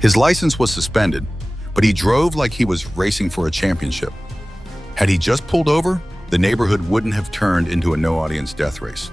His license was suspended, but he drove like he was racing for a championship. Had he just pulled over, the neighborhood wouldn't have turned into a no-audience death race.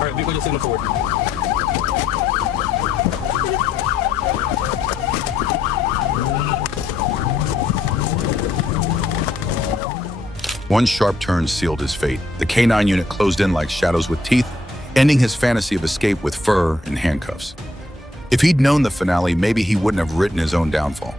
Alright, vehicle just in the forward. One sharp turn sealed his fate. The K-9 unit closed in like shadows with teeth, ending his fantasy of escape with fur and handcuffs. If he'd known the finale, maybe he wouldn't have written his own downfall.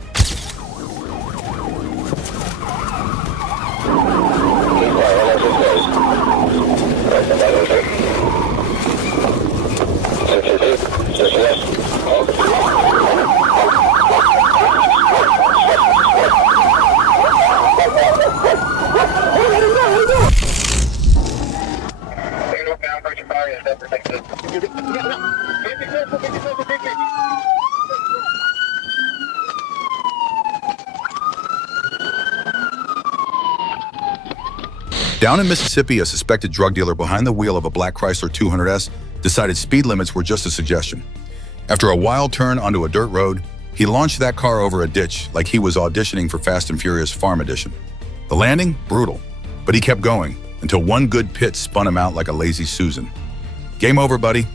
Down in Mississippi, a suspected drug dealer behind the wheel of a black Chrysler 200S decided speed limits were just a suggestion. After a wild turn onto a dirt road, he launched that car over a ditch like he was auditioning for Fast and Furious Farm Edition. The landing? Brutal. But he kept going until one good pit spun him out like a lazy Susan. Game over, buddy.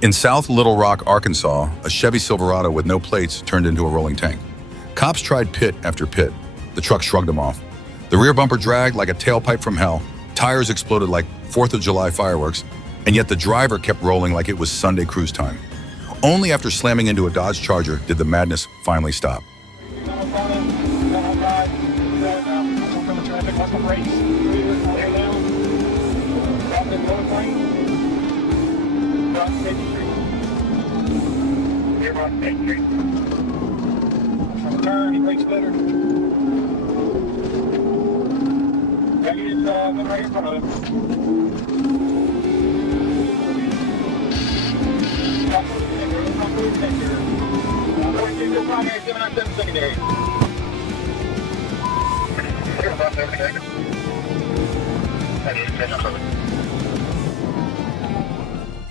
In South Little Rock, Arkansas, a Chevy Silverado with no plates turned into a rolling tank. Cops tried pit after pit. The truck shrugged them off. The rear bumper dragged like a tailpipe from hell, tires exploded like 4th of July fireworks, and yet the driver kept rolling like it was Sunday cruise time. Only after slamming into a Dodge Charger did the madness finally stop. Turn, he brakes better. Got you just right in front of him.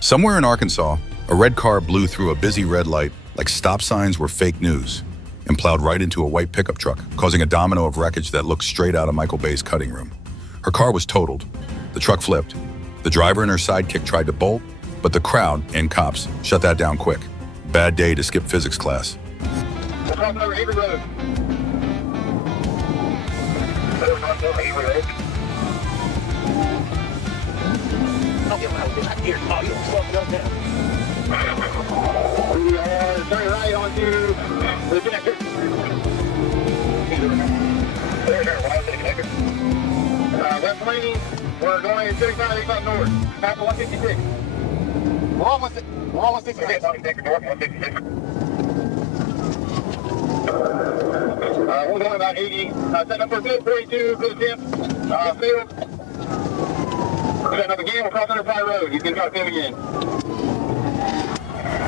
Somewhere in Arkansas, a red car blew through a busy red light like stop signs were fake news and plowed right into a white pickup truck, causing a domino of wreckage that looked straight out of Michael Bay's cutting room. Her car was totaled. The truck flipped. The driver and her sidekick tried to bolt, but the crowd and cops shut that down quick. Bad day to skip physics class. We're crossing over Avery Road. We're crossing over Avery Road. Don't get loud, get out here. Oh, you slow it down. We are turning right onto the connector. complaining. We're going 75, 85 north. Back to 156. We're on 166. 166 north, 166. We're going about 80. Setting up for bid 42, good attempt. Field. Setting up again, we're crossing Enterprise Road. He's going to try to film again.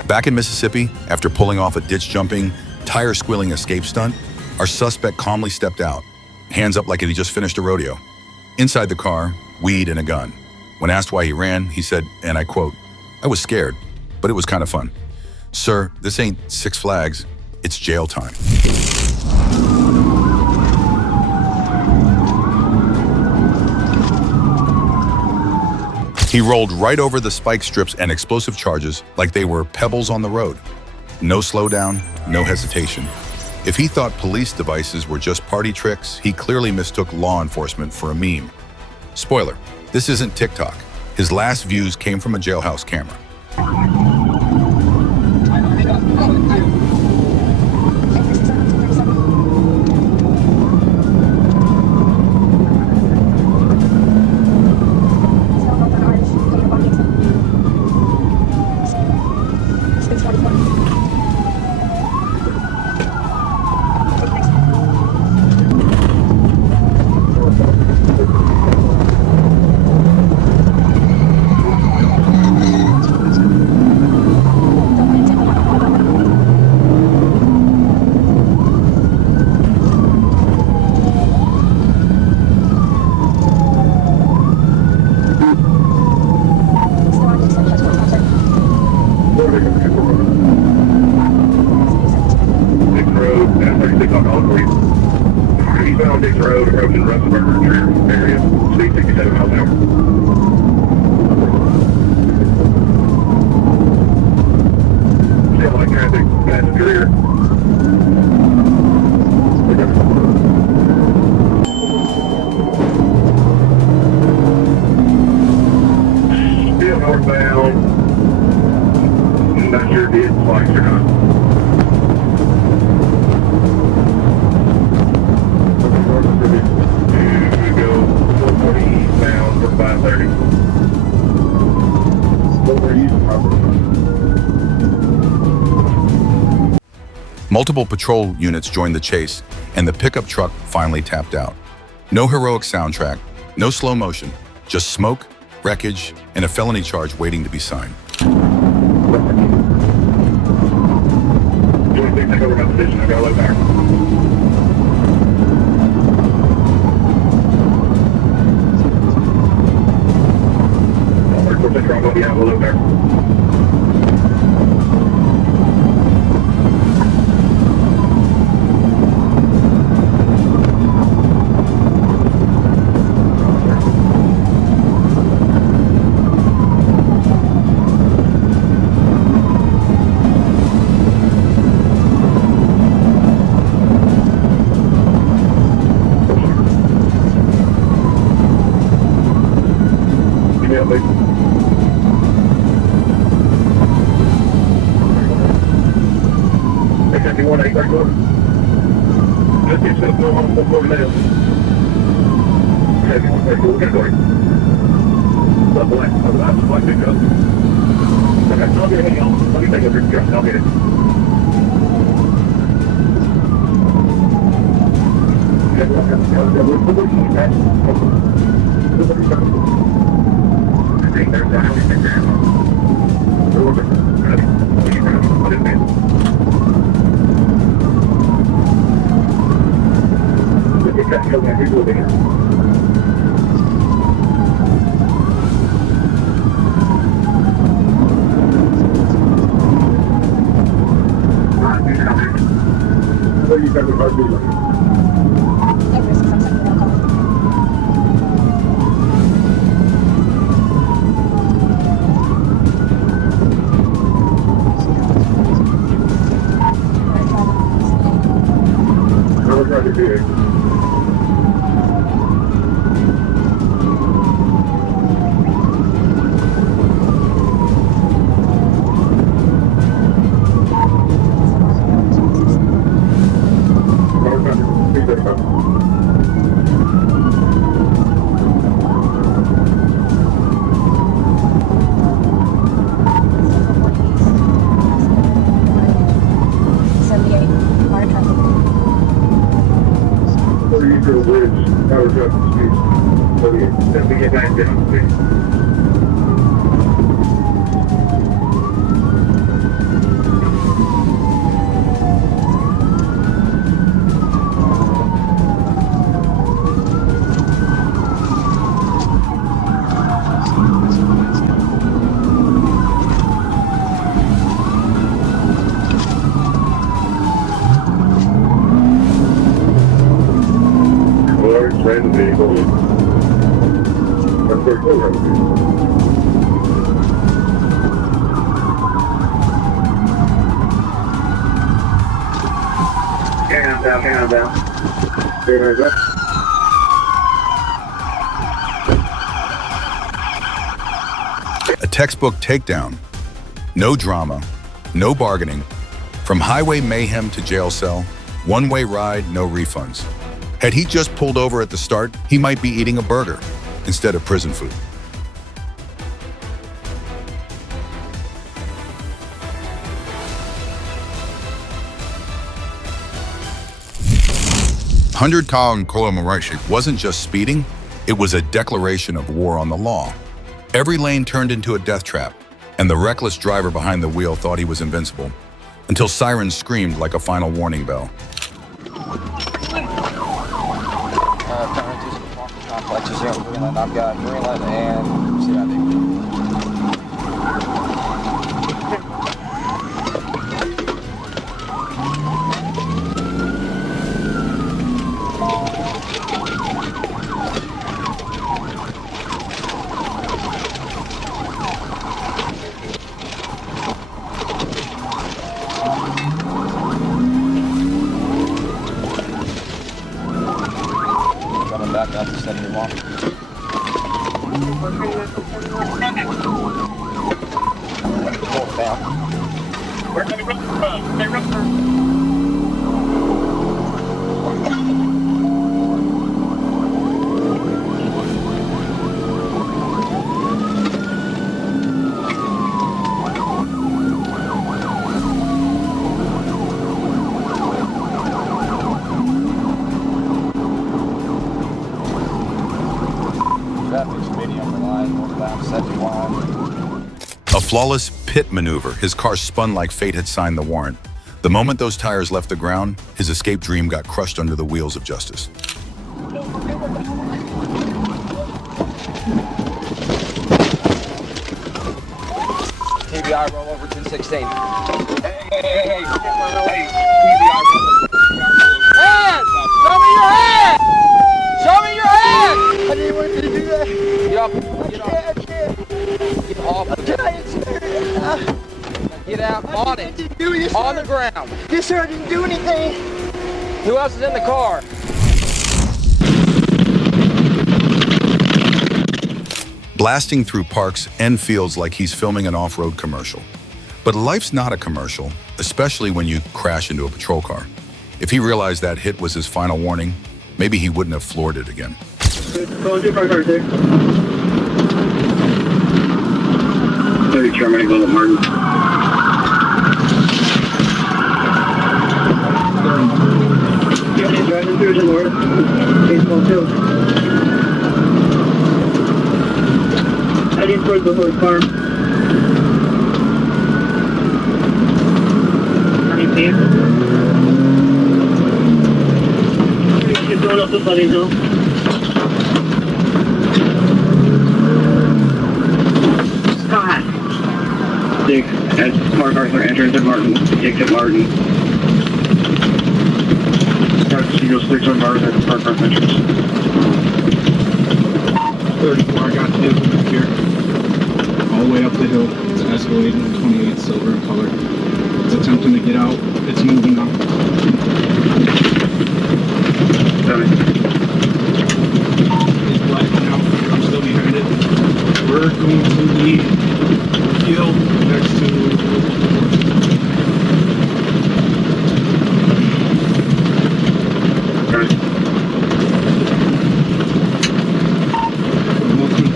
Back in Mississippi, after pulling off a ditch-jumping, tire-squealing escape stunt, our suspect calmly stepped out, hands up like he just finished a rodeo. Inside the car, weed and a gun. When asked why he ran, he said, and I quote, "I was scared, but it was kind of fun." Sir, this ain't Six Flags, it's jail time. He rolled right over the spike strips and explosive charges like they were pebbles on the road. No slowdown, no hesitation. If he thought police devices were just party tricks, he clearly mistook law enforcement for a meme. Spoiler, this isn't TikTok. His last views came from a jailhouse camera. Multiple patrol units joined the chase, and the pickup truck finally tapped out. No heroic soundtrack, no slow motion, just smoke, wreckage, and a felony charge waiting to be signed. Take over my position. I got a low back. I'm going to be out a little there. Central Bridge, Tower Traffic Street. Okay, then we get back down, please. Random vehicle. That's very cool, random vehicle. Hang on down. There we go. A textbook takedown. No drama, no bargaining. From highway mayhem to jail cell, one-way ride, no refunds. Had he just pulled over at the start, he might be eating a burger instead of prison food. $100 kilometer wasn't just speeding, it was a declaration of war on the law. Every lane turned into a death trap, and the reckless driver behind the wheel thought he was invincible, until sirens screamed like a final warning bell. Complexes here in Greenland. I've got Greenland and Seattle. Coming back out to 71. North down. Where can we run from? They run from. A flawless pit maneuver. His car spun like fate had signed the warrant. The moment those tires left the ground, his escape dream got crushed under the wheels of justice. TBI roll over 1016. Hey. Hands! Show me your hands! Show me your hands! I didn't want you to do that. Get up. Get I up. can't. Get off. I'm trying, sir. Get out on it. Didn't do it, On sir. the ground. Yes, sir, I didn't do anything. Who else is in the car? Blasting through parks and fields like he's filming an off-road commercial. But life's not a commercial, especially when you crash into a patrol car. If he realized that hit was his final warning, maybe he wouldn't have floored it again. Call 255 30 Germany, go to Martin. Driving through the north, baseball field. Heading towards the horse farm. 20 feet. Keep going up the Buddy Hill. Dick at Mark Arthur entrance at Martin. Dick at Martin. Eagle 6 on Martin at Mark Arthur entrance. 34, I got hit back here. All the way up the hill. It's Escalade 28 silver in color. It's attempting to get out. It's moving up. It's blacking out. I'm still behind it. We're going to the field next to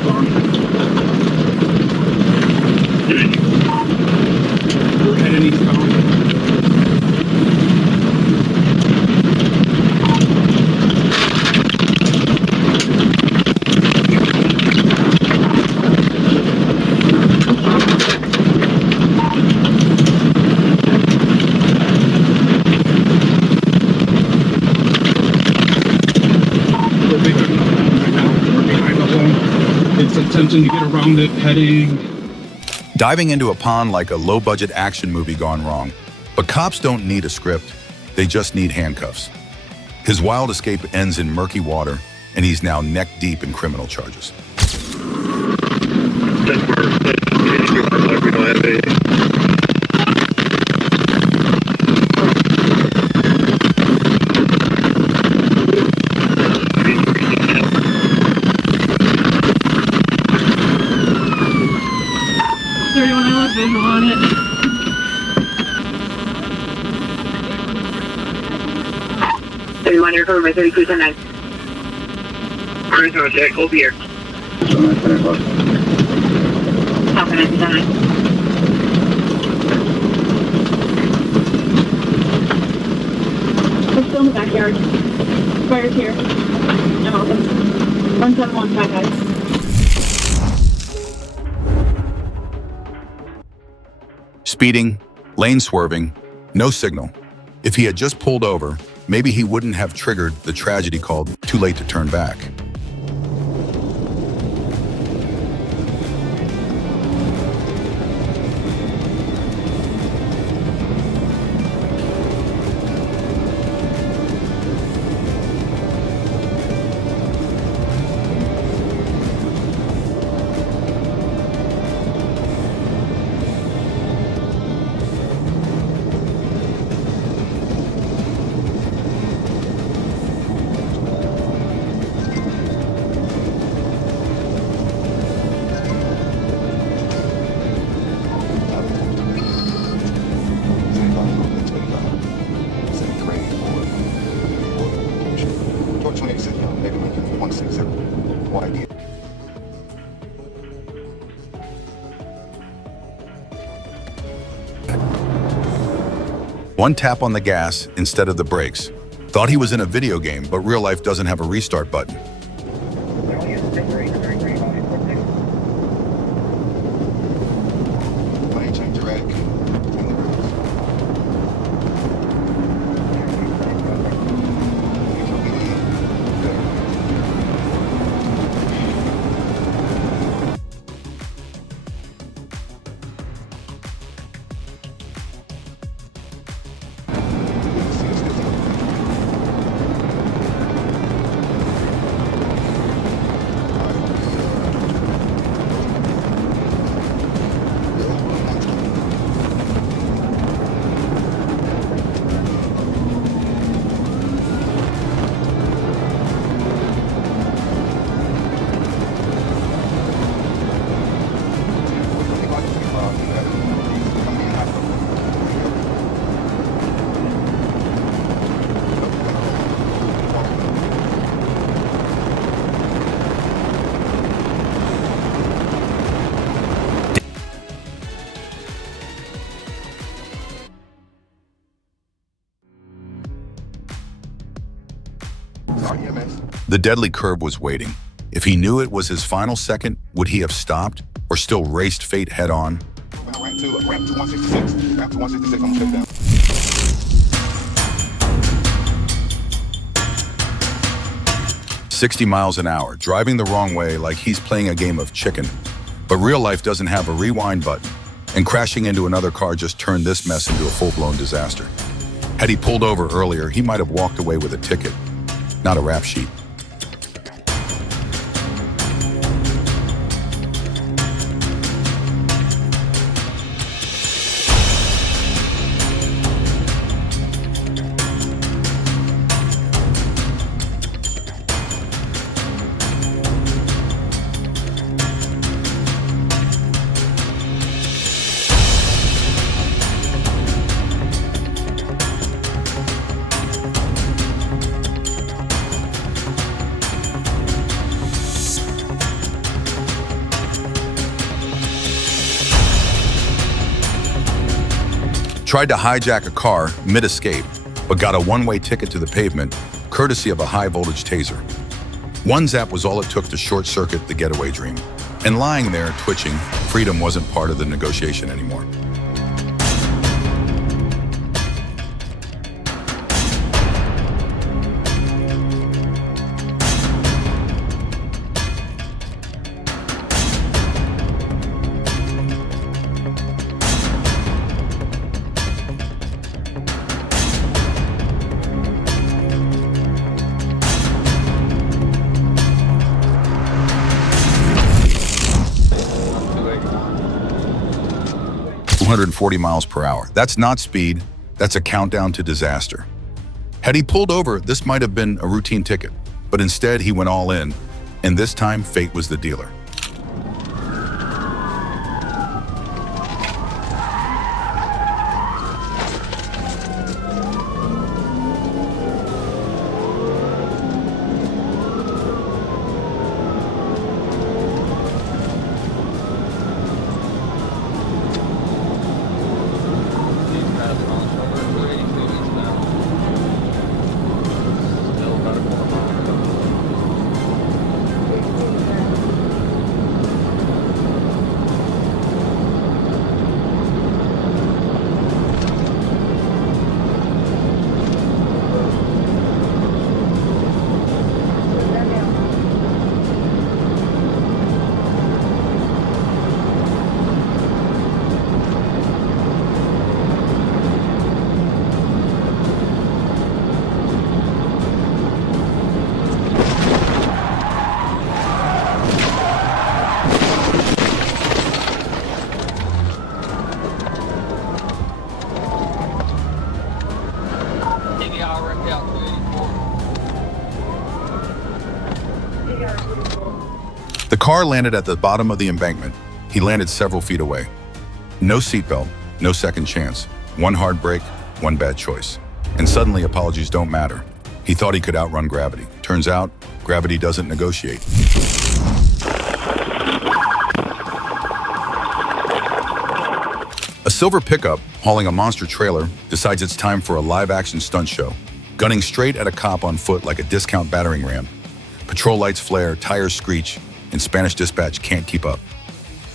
farm. We're heading eastbound. attempting to get around it, heading. Diving into a pond like a low-budget action movie gone wrong. But cops don't need a script, they just need handcuffs. His wild escape ends in murky water, and he's now neck-deep in criminal charges. Visual on it. Recovered by 3210. Cruise on deck, hold the air. Falcon 929. We're still in the backyard. Fire's here. I'm open. 1715, guys. Speeding, lane swerving, no signal. If he had just pulled over, maybe he wouldn't have triggered the tragedy called too late to turn back. One tap on the gas instead of the brakes. Thought he was in a video game, but real life doesn't have a restart button. The deadly curve was waiting. If he knew it was his final second, would he have stopped or still raced fate head on? Ramp to 166. Ramp to 166 on takedown. 60 miles an hour, driving the wrong way like he's playing a game of chicken. But real life doesn't have a rewind button, and crashing into another car just turned this mess into a full-blown disaster. Had he pulled over earlier, he might have walked away with a ticket, not a rap sheet. Tried to hijack a car mid-escape, but got a one-way ticket to the pavement, courtesy of a high-voltage taser. One zap was all it took to short-circuit the getaway dream. And lying there, twitching, freedom wasn't part of the negotiation anymore. 140 miles per hour. That's not speed, that's a countdown to disaster. Had he pulled over, this might have been a routine ticket, but instead he went all in, and this time fate was the dealer. The car landed at the bottom of the embankment. He landed several feet away. No seatbelt, no second chance. One hard break, one bad choice. And suddenly apologies don't matter. He thought he could outrun gravity. Turns out, gravity doesn't negotiate. A silver pickup, hauling a monster trailer, decides it's time for a live-action stunt show, gunning straight at a cop on foot like a discount battering ram. Patrol lights flare, tires screech, and Spanish dispatch can't keep up.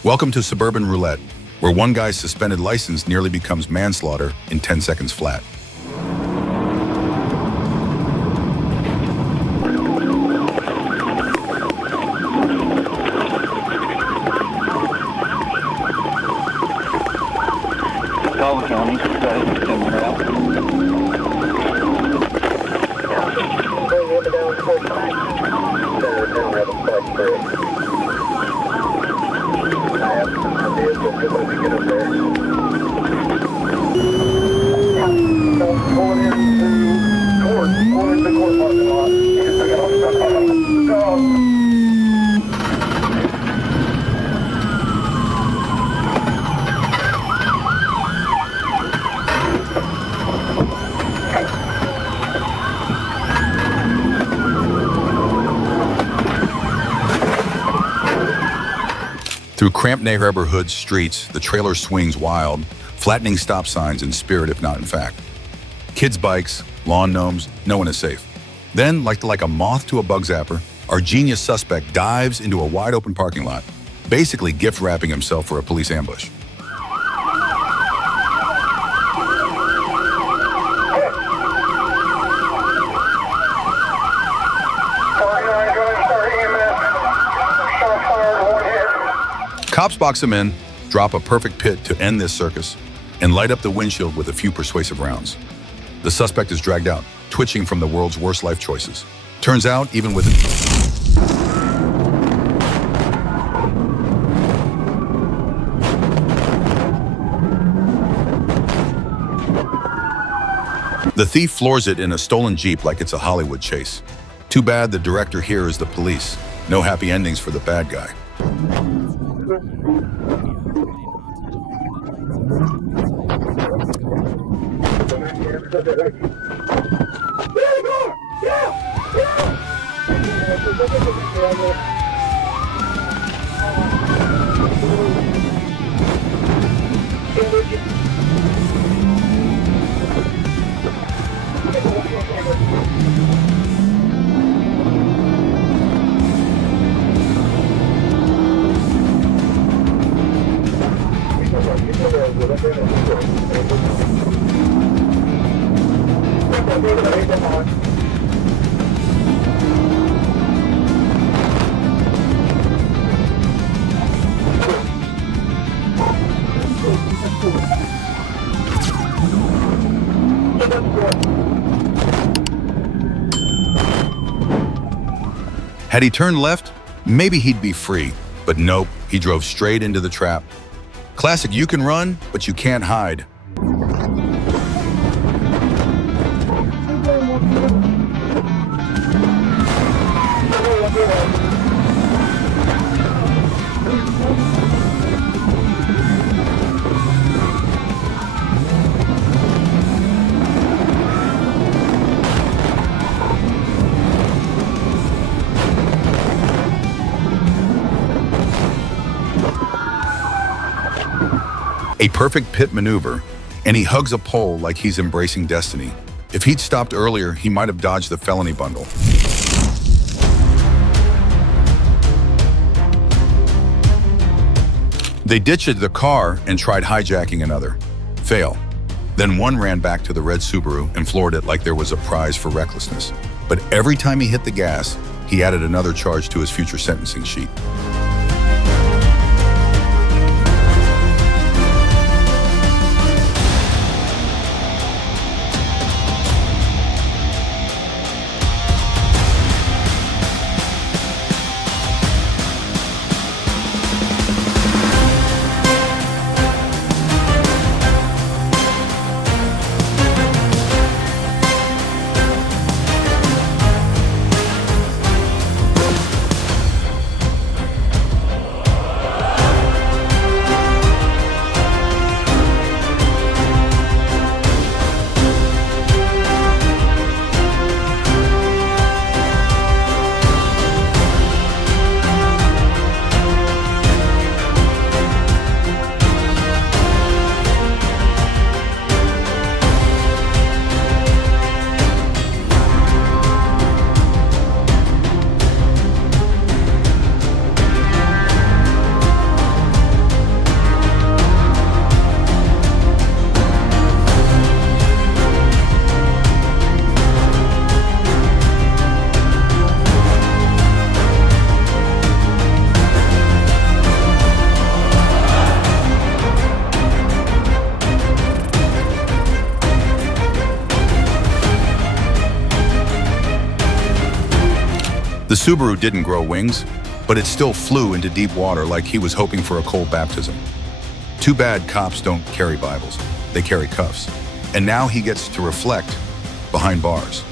Welcome to Suburban Roulette, where one guy's suspended license nearly becomes manslaughter in 10 seconds flat. Through cramped neighborhood streets, the trailer swings wild, flattening stop signs in spirit if not in fact. Kids' bikes, lawn gnomes, no one is safe. Then, like a moth to a bug zapper, our genius suspect dives into a wide open parking lot, basically gift wrapping himself for a police ambush. Cops box him in, drop a perfect pit to end this circus, and light up the windshield with a few persuasive rounds. The suspect is dragged out, twitching from the world's worst life choices. Turns out, even with the thief floors it in a stolen Jeep like it's a Hollywood chase. Too bad the director here is the police. No happy endings for the bad guy. Had he turned left, maybe he'd be free, but nope, he drove straight into the trap. Classic, you can run, but you can't hide. A perfect pit maneuver, and he hugs a pole like he's embracing destiny. If he'd stopped earlier, he might have dodged the felony bundle. They ditched the car and tried hijacking another. Fail. Then one ran back to the red Subaru and floored it like there was a prize for recklessness. But every time he hit the gas, he added another charge to his future sentencing sheet. The Subaru didn't grow wings, but it still flew into deep water like he was hoping for a cold baptism. Too bad cops don't carry Bibles, they carry cuffs. And now he gets to reflect behind bars.